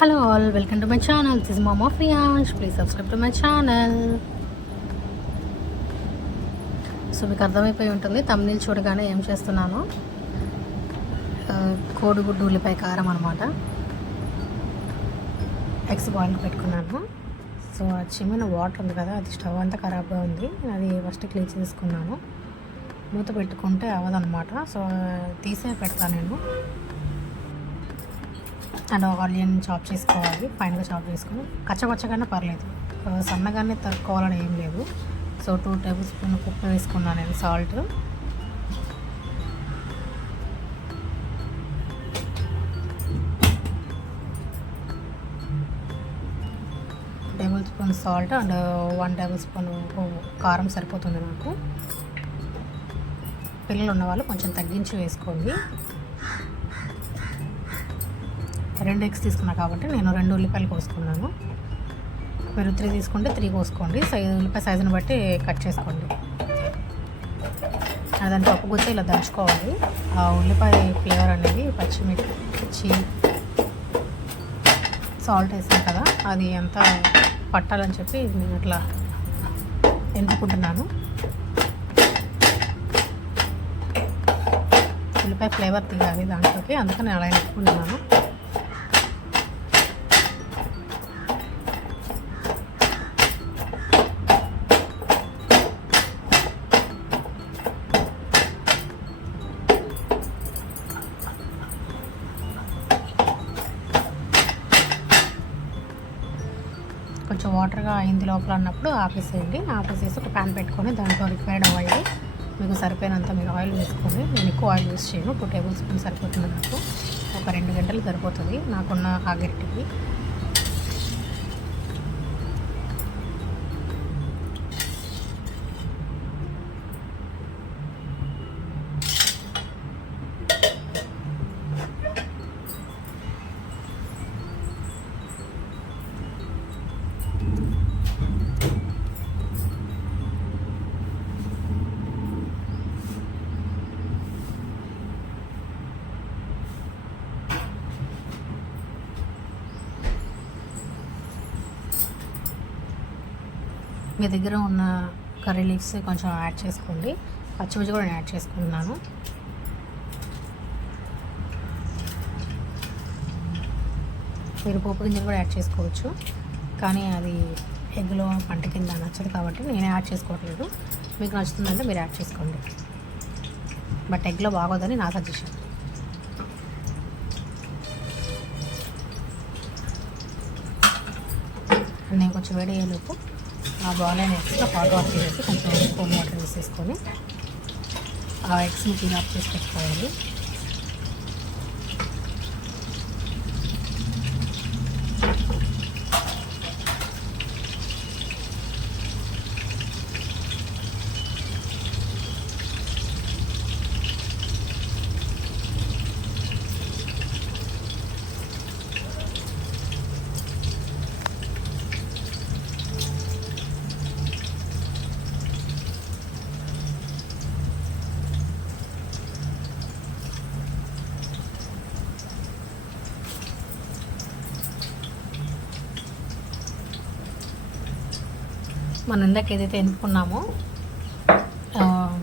Hello all, welcome to my channel. This is mom of రియాష్. Please subscribe to my channel. So మీకు అర్థమైపోయి ఉంటుంది తమ్ముళ్ళు చూడగానే ఏం చేస్తున్నాను. కోడిగుడ్డు ఉల్లిపాయ కారం అనమాట. ఎగ్స్ బాయిల్ పెట్టుకున్నాను. సో ఆ చిమ్మిన వాటర్ ఉంది కదా, అది స్టవ్ అంతా ఖరాబ్గా ఉంది. అది ఫస్ట్ క్లీన్ చేసుకున్నాను. మూత పెట్టుకుంటే అవ్వదనమాట. సో తీసే పెడతాను నేను. అండ్ ఆనియన్ చాప్ చేసుకోవాలి, ఫైన్గా చాప్ చేసుకొని. కచ్చపచ్చగానే పర్లేదు, సన్నగానే తరుక్కోవాలని ఏం లేదు. సో 2 టేబుల్ స్పూన్ ఉప్పు వేసుకున్నాను నేను, salt. Table spoon salt and 1 table spoon కారం సరిపోతుంది నాకు. పిల్లలు ఉన్నవాళ్ళు కొంచెం తగ్గించి వేసుకోండి. 2 ఎగ్స్ తీసుకున్నా కాబట్టి నేను 2 ఉల్లిపాయలు కోసుకున్నాను. మీరు 3 తీసుకుంటే 3 కోసుకోండి. ఉల్లిపాయ సైజుని బట్టి కట్ చేసుకోండి. దాన్ని పప్పు గుత్తి ఇలా దంచుకోవాలి. ఆ ఉల్లిపాయ ఫ్లేవర్ అనేది పచ్చిమిర్చి సాల్ట్ వేసాను కదా, అది అంతా పట్టాలని చెప్పి నేను అట్లా ఎంచుకుంటున్నాను. ఉల్లిపాయ ఫ్లేవర్ తీయాలి దాంట్లోకి, అందుకని అలా ఎంచుకుంటున్నాను. కొంచెం వాటర్గా అయింది లోపల అన్నప్పుడు ఆపేసేయండి. ఆపేసేసి ఒక ప్యాన్ పెట్టుకొని దాంట్లో రిఫైర్డ్ ఆయిల్ మీకు సరిపోయినంత మీరు ఆయిల్ వేసుకొని. నేను ఎక్కువ ఆయిల్ యూస్ చేయను, 2 టేబుల్ స్పూన్ సరిపోతుంది నాకు. ఒక 2 గంటలు సరిపోతుంది నాకున్న ఆ గరిటెకి. మీ దగ్గర ఉన్న కర్రీ లీవ్స్ కొంచెం యాడ్ చేసుకోండి. పచ్చిమిర్చి కూడా నేను యాడ్ చేసుకుంటున్నాను. మీరు పోపు గింజలు కూడా యాడ్ చేసుకోవచ్చు, కానీ అది ఎగ్లో పంట కింద నచ్చదు కాబట్టి నేను యాడ్ చేసుకోవట్లేదు. మీకు నచ్చుతుందంటే మీరు యాడ్ చేసుకోండి, బట్ ఎగ్లో బాగోదని నా సజెషన్. నేను కొంచెం వేడి అయ్యేలోపు ఆ బాయిల్ అయిన ఎగ్స్లో హాట్ వాటర్ వేసి కొంచెం కోల్డ్ వాటర్ వేసేసుకొని ఆ ఎగ్స్ని క్లీన్ ఆఫ్ చేసి పెట్టుకోవాలి. మనం ఇందాక ఏదైతే ఎన్నుకున్నామో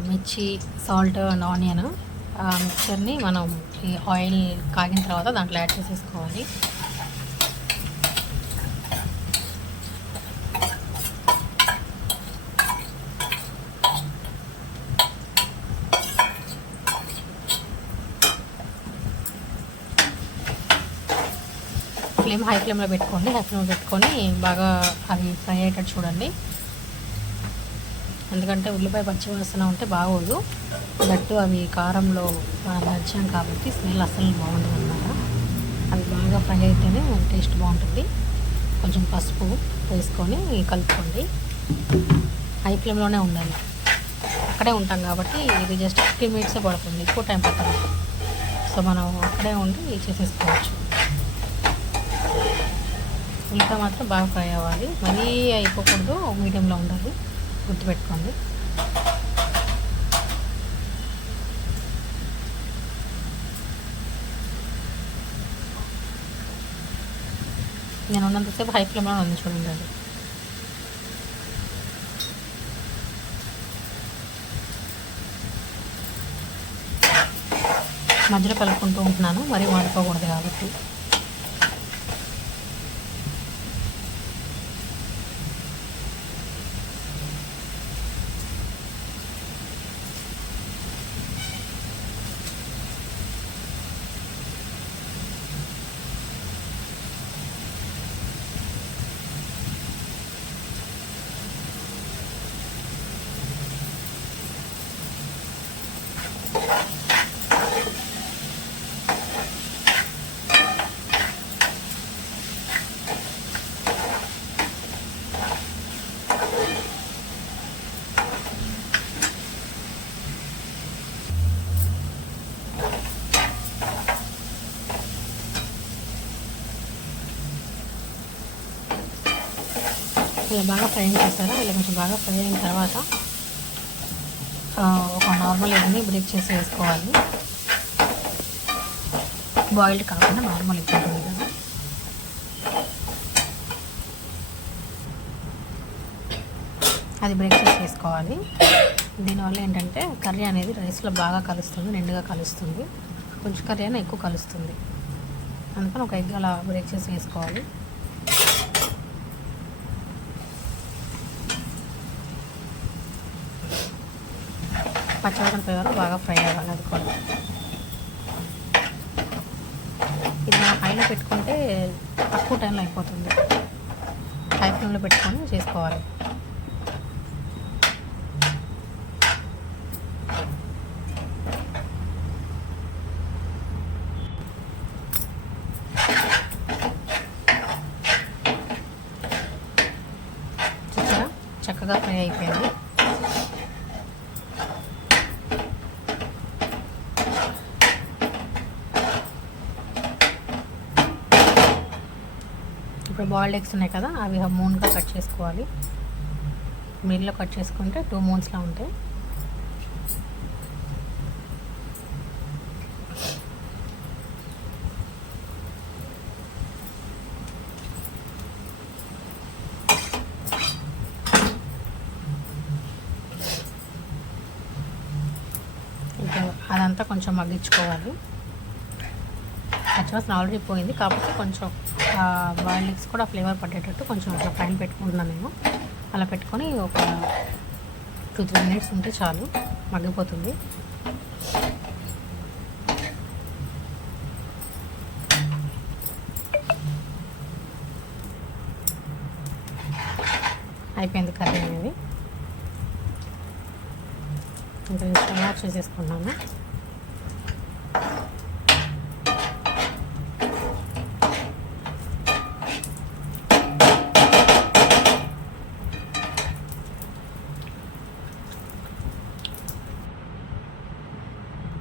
మిర్చి, సాల్ట్ అండ్ ఆనియన్, ఆ మిక్చర్ని మనం ఈ ఆయిల్ కాగిన తర్వాత దాంట్లో యాడ్ చేసేసుకోవాలి. హై ఫ్లేమ్లో పెట్టుకోండి. హై ఫ్లేమ్లో పెట్టుకొని బాగా అవి ఫ్రై అయ్యేటట్టు చూడండి. ఎందుకంటే ఉల్లిపాయ పచ్చి వాసన ఉంటే బాగోదు. దట్టు అవి కారంలో నచ్చాం కాబట్టి స్మెల్ అస్సలు బాగుంటుంది అన్నమాట. అవి బాగా ఫ్రై అయితేనే టేస్ట్ బాగుంటుంది. కొంచెం పసుపు వేసుకొని కలుపుకోండి. హై ఫ్లేమ్లోనే ఉండాలి, అక్కడే ఉంటాం కాబట్టి ఇది జస్ట్ 15 మినిట్సే పడుతుంది, ఎక్కువ టైం పట్టదు. సో మనం అక్కడే ఉండి చేసేసుకోవచ్చు. ఉల్లిపాయ మాత్రం బాగా ఫ్రై అవ్వాలి, మరీ అయిపోకూడదు, మీడియంలో ఉండాలి, గుర్తుపెట్టుకోండి. నేను ఉన్నంతసేపు హై ఫ్లేమ్లో ఉంది చూడండి. అది మధ్యలో కలుపుకుంటూ ఉంటున్నాను, మరీ మాడిపోకూడదు కాబట్టి. ఇలా బాగా ఫ్రై చేస్తారా? ఇలా కొంచెం బాగా ఫ్రై అయిన తర్వాత ఒక నార్మల్ ఎగ్ని బ్రేక్ చేసి వేసుకోవాలి. బాయిల్డ్ కాకుండా నార్మల్ ఎగ్ ఉంటుంది కదా, అది బ్రేక్ చేసి వేసుకోవాలి. దీనివల్ల ఏంటంటే కర్రీ అనేది రైస్లో బాగా కలుస్తుంది, నిండుగా కలుస్తుంది. కొంచెం కర్రీ అయినా ఎక్కువ కలుస్తుంది. అందుకని ఒక ఎగ్ అలా బ్రేక్ చేసి వేసుకోవాలి. పచ్చిమిరపకాయ వరకు బాగా ఫ్రై అవ్వాలి. అది కూడా ఇది మనం హైలో పెట్టుకుంటే తక్కువ టైంలో అయిపోతుంది. హై ఫ్లేమ్లో పెట్టుకొని చేసుకోవాలి. చూసారా, చక్కగా ఫ్రై అయిపోయింది. ఇప్పుడు బాయిల్డ్ ఎగ్స్ ఉన్నాయి కదా, అవి మూన్గా కట్ చేసుకోవాలి. మిడిల్లో కట్ చేసుకుంటే 2 మూన్స్లా ఉంటాయి. అదంతా కొంచెం మగ్గించుకోవాలి. పచ్చివాసన ఆల్రెడీ పోయింది, కాకపోతే కొంచెం బాయిల్డ్ ఎగ్స్ కూడా ఫ్లేవర్ పట్టేటట్టు కొంచెం అట్లా పైన పెట్టుకుంటున్నాను నేను. అలా పెట్టుకొని ఒక 2-3 మినిట్స్ ఉంటే చాలు, మగ్గిపోతుంది. అయిపోయింది కర్రీ అనేది. ఇంకా స్టవ్ ఆఫ్ చేసేసుకుంటున్నాను.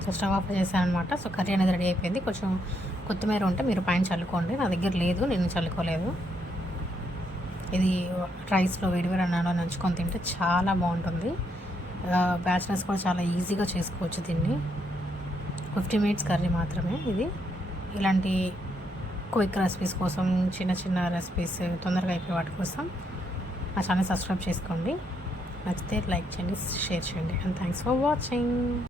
సో స్టవ్ ఆఫ్ చేశాను అనమాట. సో కర్రీ అనేది రెడీ అయిపోయింది. కొంచెం కొత్తిమీర ఉంటే మీరు పైన చల్లుకోండి, నా దగ్గర లేదు, నేను చల్లుకోలేదు. ఇది రైస్లో వేడివేడి అన్నాలో నంచుకొని తింటే చాలా బాగుంటుంది. బ్యాచిలర్స్ కూడా చాలా ఈజీగా చేసుకోవచ్చు దీన్ని. 50 మినిట్స్ కర్రీ మాత్రమే ఇది. ఇలాంటి క్విక్ రెసిపీస్ కోసం, చిన్న చిన్న రెసిపీస్ తొందరగా అయిపోయే వాటి కోసం నా ఛానల్ సబ్స్క్రైబ్ చేసుకోండి. నచ్చితే లైక్ చేయండి, షేర్ చేయండి. And thanks for watching.